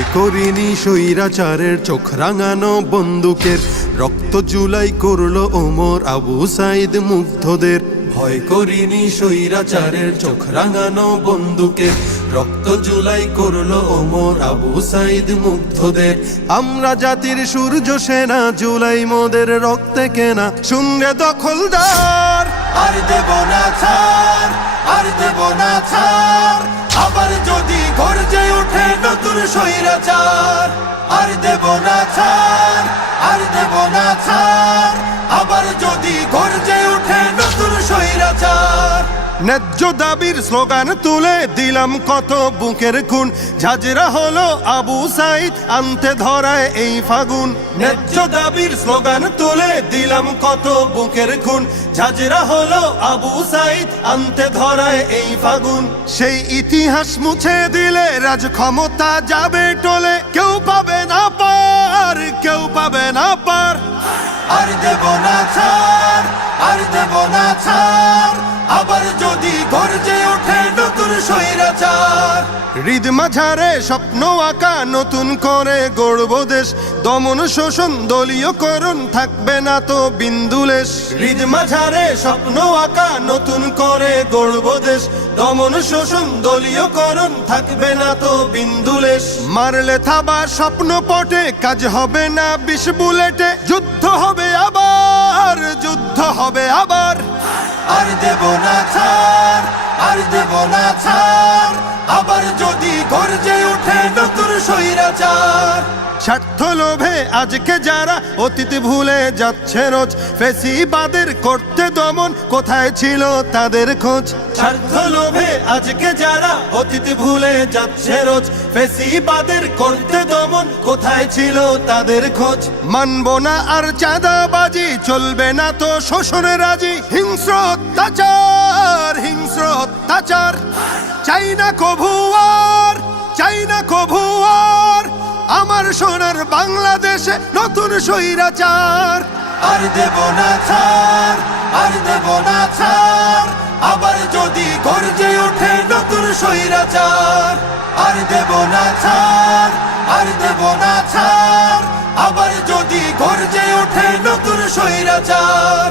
ভয় করিনি স্বৈরাচারের চোখ রাঙানো বন্দুকের, রক্ত জুলাই করলো ওমর আবু সাইদ মুগ্ধদের। ভয় করিনি স্বৈরাচারের চোখ রাঙানো বন্দুকের, রক্ত জুলাই করলো ওমর আবু সাইদ মুগ্ধদের। আমরা জাতির সূর্য সেনা, জুলাই মোদের রক্তে কেনা, শুনরে দখলদার আর দেব না ছাড়, আর দেব না ছাড়। আবার যদি গর্জে ওঠে নতুন স্বৈরাচার, আর দেব না ছাড়, আর দেব না ছাড়। আবার যদি গর্জে ওঠে নতুন স্বৈরাচার। ন্যায্য দাবির স্লোগান তুলে দিলাম কত বুকের খুন, ঝাঁঝরা হলো আবু সাইদ আনতে ধরায় এই ফাগুন। ন্যায্য দাবির স্লোগান তুলে দিলাম কত বুকের খুন, ঝাঁঝরা হলো আবু সাইদ আনতে ধরায় এই ফাগুন। সেই ইতিহাস মুছে দিলে রাজ ক্ষমতা যাবে টলে, কেউ পাবে না পার, কেউ পাবে না পার। আর দেব না ছাড়, আর দেব না ছাড়। আবার যদি গর্জে ওঠে নতুন স্বৈরাচার। হৃদ মাঝারে স্বপ্ন আঁকা নতুন করে গড়ব দেশ, দমন শোষণ দলীয়করণ থাকবে না তো বিন্দুলেশ। হৃদ মাঝারে স্বপ্ন আঁকা নতুন করে গড়ব দেশ, দমন শোষণ দলীয়করণ থাকবে না তো বিন্দুলেশ। মারলে থাবা স্বপ্ন পটে, কাজ হবে না 20 বুলেটে, যুদ্ধ হবে আবার, যুদ্ধ হবে আবার। আর দেব না ছাড়, আর দেব না ছাড়। আবার যদি গর্জে ওঠে নতুন স্বৈরাচার। স্বার্থ লোভে আজকে যারা অতীত ভুলে যাচ্ছে রোজ, ফেসিবাদের করতে দমন কোথায় ছিল তাদের খোঁজ। স্বার্থ লোভে আজকে যারা অতীত ভুলে যাচ্ছে রোজ, ফেসিবাদের করতে দমন কোথায় ছিল তাদের খোঁজ। মানব না আর চাঁদাবাজি, চলবে না তো শোষণ রাজি। হিংস্র অত্যাচার, হিংস্র অত্যাচার। চাই না কভু আর, চাই না কভু আর আমার সোনার বাংলাদেশে নতুন স্বৈরাচার। আর দেব না ছাড়, আর দেব না ছাড়। আবার যদি গর্জে ওঠে নতুন স্বৈরাচার। আর দেব না ছাড়, আর দেব না ছাড়। আবার যদি গর্জে ওঠে নতুন স্বৈরাচার।